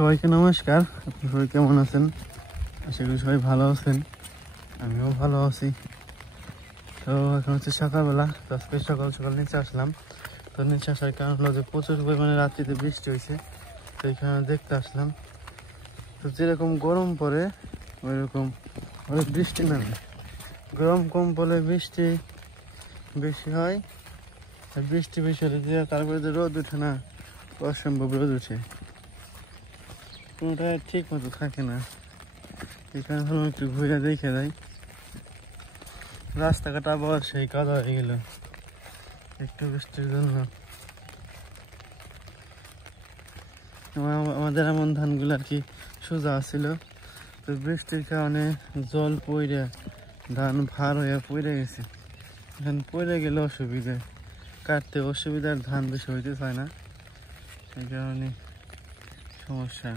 সবাইকে নমস্কার। আপনি সবাই কেমন আছেন? আশা করি সবাই ভালো আছেন, আমিও ভালো আছি। তো এখন হচ্ছে সকালবেলা, তো আজকে সকাল সকাল নিচে আসলাম। তো নিচে আসার কারণ হলো যে প্রচুর পরিমাণে রাত্রিতে বৃষ্টি হয়েছে, তো এখানে দেখতে আসলাম। তো যেরকম গরম পড়ে ওই রকম অনেক বৃষ্টি নামে। গরম কম পড়লে বৃষ্টি বেশি হয়, আর বৃষ্টি বেশি হলে যে তারপরে যে রোদ উঠে না, অসম্ভব রোদ উঠে, কোনোটা ঠিক মতো থাকে না। এখানে হলো একটু ঘুরে দেখে যাই। রাস্তাঘাট আবার সেই কাদা হয়ে গেল একটু বৃষ্টির জন্য। আমাদের এমন ধানগুলো আর কি সোজা ছিল, তো বৃষ্টির কারণে জল পড়ে ধান ভার হয়ে পড়ে গেছে। ধান পড়ে গেলে অসুবিধা, কাটতে অসুবিধার, ধান বেশি হইতে চায় না, সেই কারণে সমস্যা।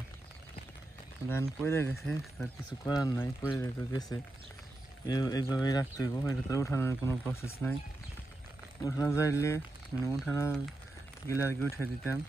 ধান পড়ে গেছে, তার কিছু করার নাই, পড়ে তো গেছে, এইভাবেই রাখতে হইব। এটা তো উঠানোর কোনো প্রসেস নাই। উঠানো যাইলে মানে উঠানো গেলে আর কি উঠে দিতাম।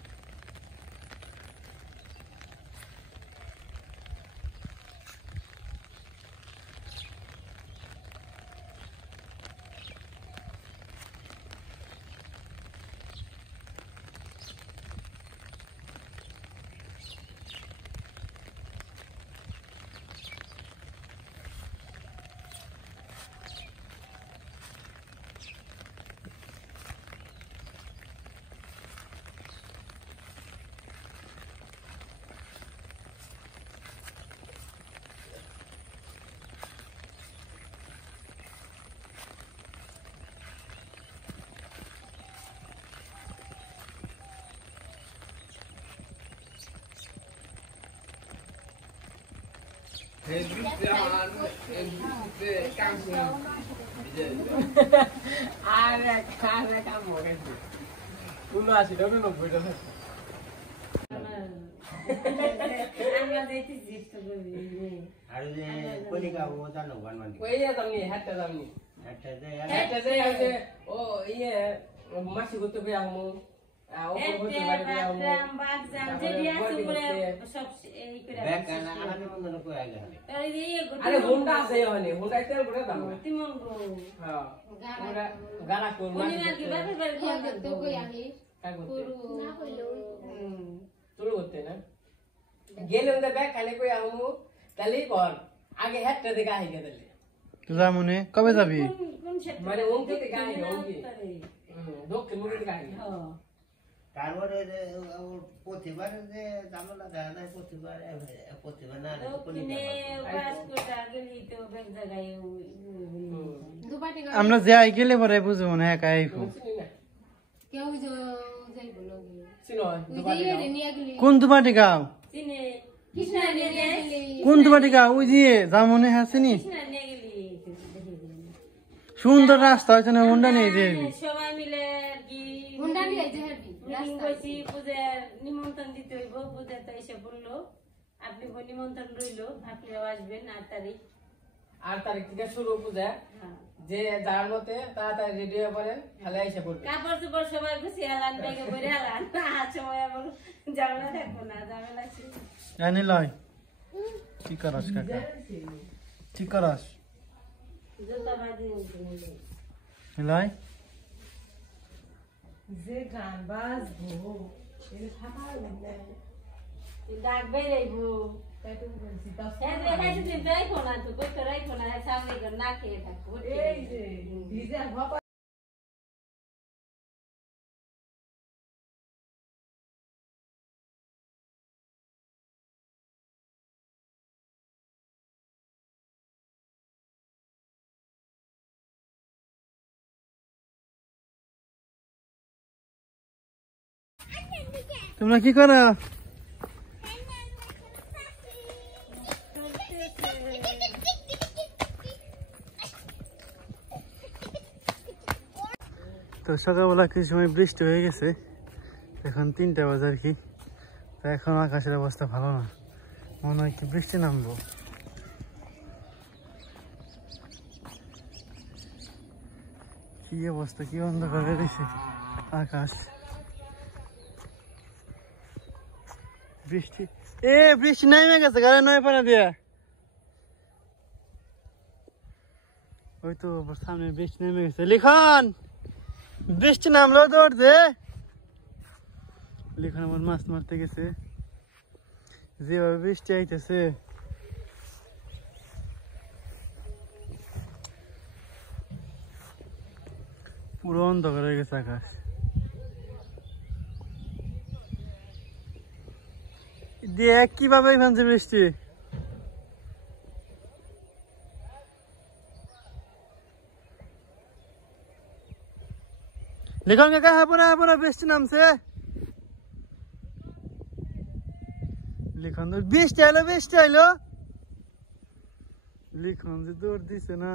মাসি করতে পেয়ে আমু আরে হোন্ডা আছে ওখানে, হোন্ডায় তেল ভরে দাও হ্যাঁ গানা করব শুরু করতে না গেলে ওদের ব্যাগ খালি কই আমু তাহলে কর আগে হেডটা দেখে আইগে দিলে যা মনে কবে যাবি? মানে ওমকে থেকে আইগে ওমকে দক্ষিণ মুখে থেকে আইগে তারপরে প্রতিবার যে জামলা দেখা যায়, প্রতিবার না আমরা যাই গেলে পরে বুঝবো না, একা আইব। কোন দুপাটি গাও? কোন দুপাটি গাও? ওই দিয়ে যা মনে আছে নি, সুন্দর রাস্তা হয়েছে না, হুন্ডা নিয়ে যে সবাই মিলে নিমন্ত্রণ দিতে হইব। পূজা তো এসে বললো, আপনি নিমন্ত্রণ রইলো, আপনিও আসবেন 8 তারিখ থেকে শুরু পূজা। যে যার মতে তাড়াতাড়ি রেডি হয়ে পড়েন, তাহলে এসে পড়বেন। কাপড় চোপড় সবাই গুছিয়ে আলান, ব্যাগে ভরে আলান, সময় আবার ঝামেলা থাকবো না, ঝামেলা জানি লয়। কি করাস কাকা, কি করাস জুতা বাঁধি লয়? যে গান বাজবো ডাকবে যাইবো, রাইখো না তো, কই তো রাইখো না, সামনে না খেয়ে থাকবো। এই যে তোমরা কি করো? তো সকালবেলা কিছু সময় বৃষ্টি হয়ে গেছে, এখন 3টা বাজে আর কি। তো এখন আকাশের অবস্থা ভালো না, মনে হয় কি বৃষ্টি নামবো। কি অবস্থা, কি অন্ধকার হয়ে গেছে আকাশ। বৃষ্টি বৃষ্টি নেমে গেছে গাড়ি নয় পানা দিয়ে ওই তো সামনে বৃষ্টি নেমে গেছে লিখন বৃষ্টি নামলো দৌড় দে লিখন আমার মাছ মারতে গেছে যেভাবে বৃষ্টি আইতেছে পুরো অন্ধকার হয়ে গেছে আকাশ দেখ কিভাবে ভাঙছে বৃষ্টি লিখন কাকা হাপনা বৃষ্টি নামছে লিখন বৃষ্টি আইলো লিখন যে দৌড় দিছে না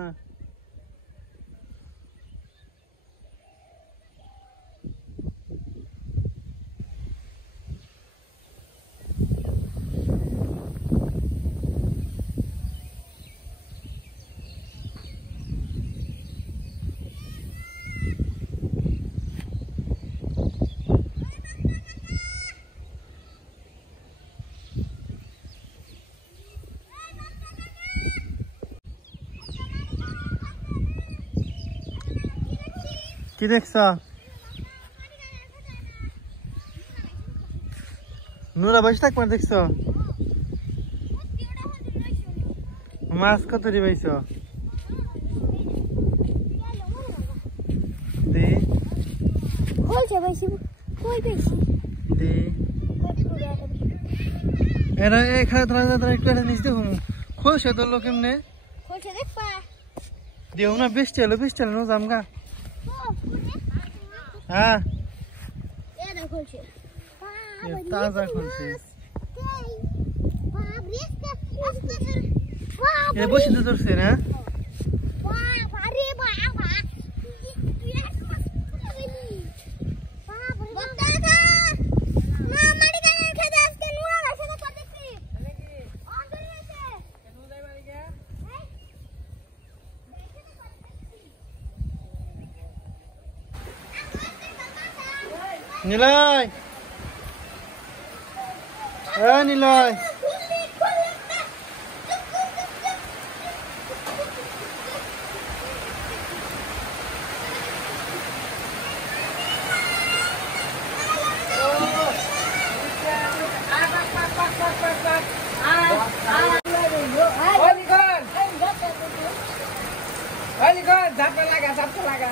কি দেখছ নুরা বসে থাক মার দেখছ মাছ কত পাইছ দে দে এরা এখানে তোরা একটু নিচ দেখো খোলছে তোর লোক এমনি দেও না বৃষ্টি এলো নো জামগা হ্যাঁ তাজা খুলছে বসে তো ধরছে না Niloy Niloy Zappa laga.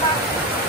Bak.